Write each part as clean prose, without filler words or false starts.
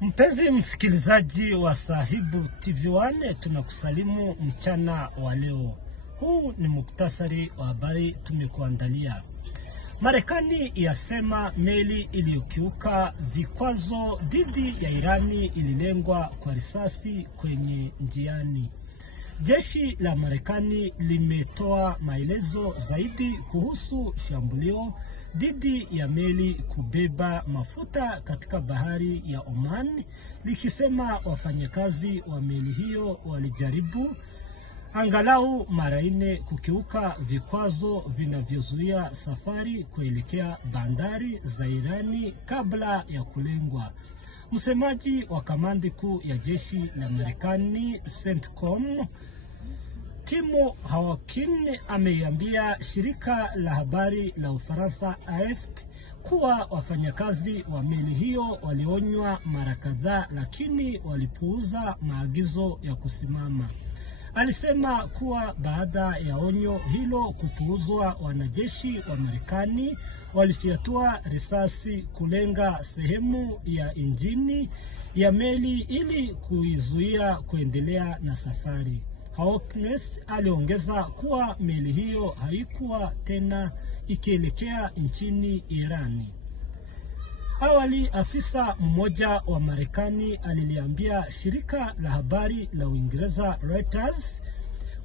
Mpenzi msikilizaji wa Sahibu TV1, tunakusalimu mchana wa leo. Huu ni muktasari wa habari tumekuandalia. Marekani yasema meli iliyokiuka vikwazo dhidi ya Irani ililengwa kwa risasi kwenye njiani. Jeshi la Marekani limetoa maelezo zaidi kuhusu shambulio dhidi ya meli kubeba mafuta katika bahari ya Oman, likisema wafanyakazi wa meli hiyo walijaribu angalau mara 4 kukiuka vikwazo vinavyozuia safari kuelekea bandari za Irani kabla ya kulengwa. Msemaji wa kamandi kuu ya jeshi la Marekani CENTCOM Timo Hawkin ameiambia shirika la habari la Ufaransa AFP kuwa wafanyakazi wa meli hiyo walionywa mara kadhaa, lakini walipuuza maagizo ya kusimama. Alisema kuwa baada ya onyo hilo kupuuzwa, wanajeshi wa Marekani walifyatua risasi kulenga sehemu ya injini ya meli ili kuizuia kuendelea na safari. Hawkins aliongeza kuwa meli hiyo haikuwa tena ikielekea nchini Irani. Awali, afisa mmoja wa Marekani aliliambia shirika la habari la Uingereza Reuters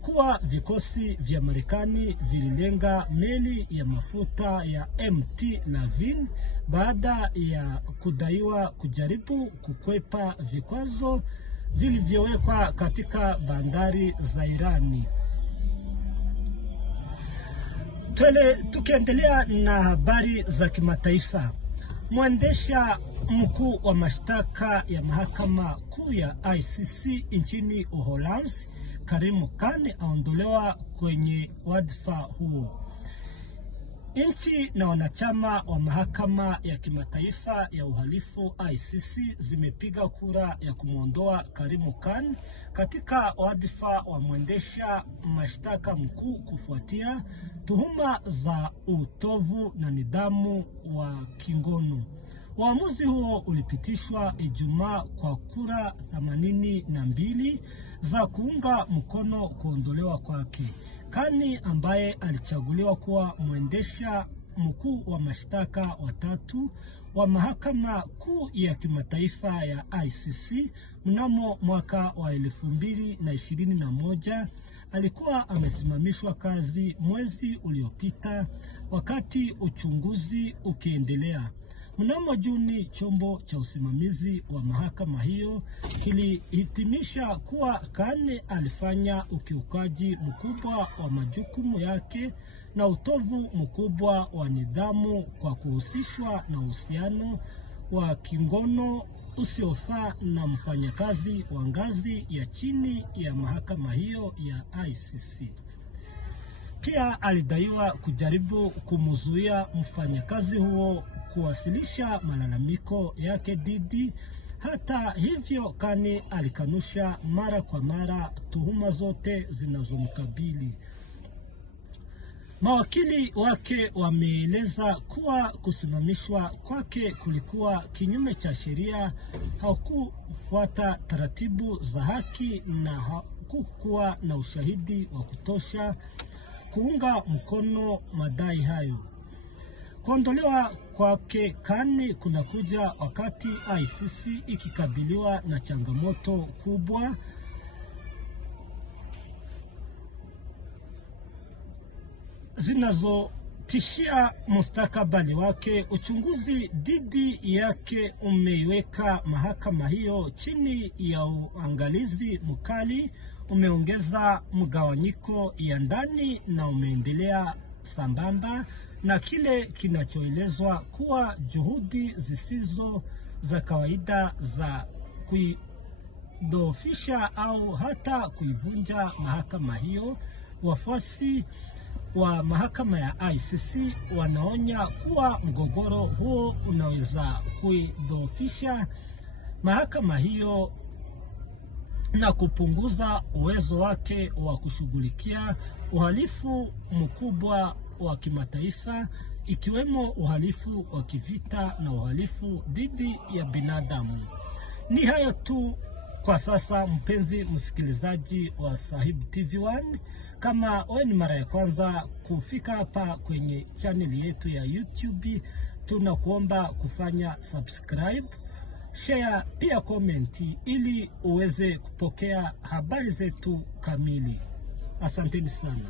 kuwa vikosi vya Marekani vililenga meli ya mafuta ya MT Navin baada ya kudaiwa kujaribu kukwepa vikwazo vilivyowekwa katika bandari za Irani. Tukiendelea na habari za kimataifa, mwendesha mkuu wa mashtaka ya mahakama kuu ya ICC nchini Uholanzi, Karim Khan, aondolewa kwenye wadhifa huo. Nchi na wanachama wa mahakama ya kimataifa ya uhalifu ICC zimepiga kura ya kumwondoa Karim Khan katika wadhifa wa mwendesha mashtaka mkuu kufuatia tuhuma za utovu na nidhamu wa kingono. Uamuzi huo ulipitishwa Ijumaa kwa kura 82 za kuunga mkono kuondolewa kwake. Khan, ambaye alichaguliwa kuwa mwendesha mkuu wa mashtaka watatu wa mahakama kuu ya kimataifa ya ICC mnamo mwaka wa 2021, alikuwa amesimamishwa kazi mwezi uliopita wakati uchunguzi ukiendelea. Mnamo Juni, chombo cha usimamizi wa mahakama hiyo kilihitimisha kuwa Khan alifanya ukiukaji mkubwa wa majukumu yake na utovu mkubwa wa nidhamu kwa kuhusishwa na uhusiano wa kingono usiofaa na mfanyakazi wa ngazi ya chini ya mahakama hiyo ya ICC. Pia alidaiwa kujaribu kumzuia mfanyakazi huo kuwasilisha malalamiko yake dhidi. Hata hivyo, Khan alikanusha mara kwa mara tuhuma zote zinazomkabili. Mawakili wake wameeleza kuwa kusimamishwa kwake kulikuwa kinyume cha sheria, hakufuata taratibu za haki na hakukuwa na ushahidi wa kutosha kuunga mkono madai hayo. Kuondolewa kwake Khan kunakuja wakati ICC ikikabiliwa na changamoto kubwa zinazotishia mustakabali wake. Uchunguzi dhidi yake umeiweka mahakama hiyo chini ya uangalizi mkali, umeongeza mgawanyiko ya ndani na umeendelea sambamba na kile kinachoelezwa kuwa juhudi zisizo za kawaida za kuidhoofisha au hata kuivunja mahakama hiyo. Wafuasi wa mahakama ya ICC wanaonya kuwa mgogoro huo unaweza kuidhoofisha mahakama hiyo na kupunguza uwezo wake wa kushughulikia uhalifu mkubwa wa kimataifa, ikiwemo uhalifu wa kivita na uhalifu dhidi ya binadamu. Ni hayo tu kwa sasa, mpenzi msikilizaji wa Sahib TV1. Kama wewe ni mara ya kwanza kufika hapa kwenye channel yetu ya YouTube, tunakuomba kufanya subscribe, share, pia comment ili uweze kupokea habari zetu kamili. Asanteni sana.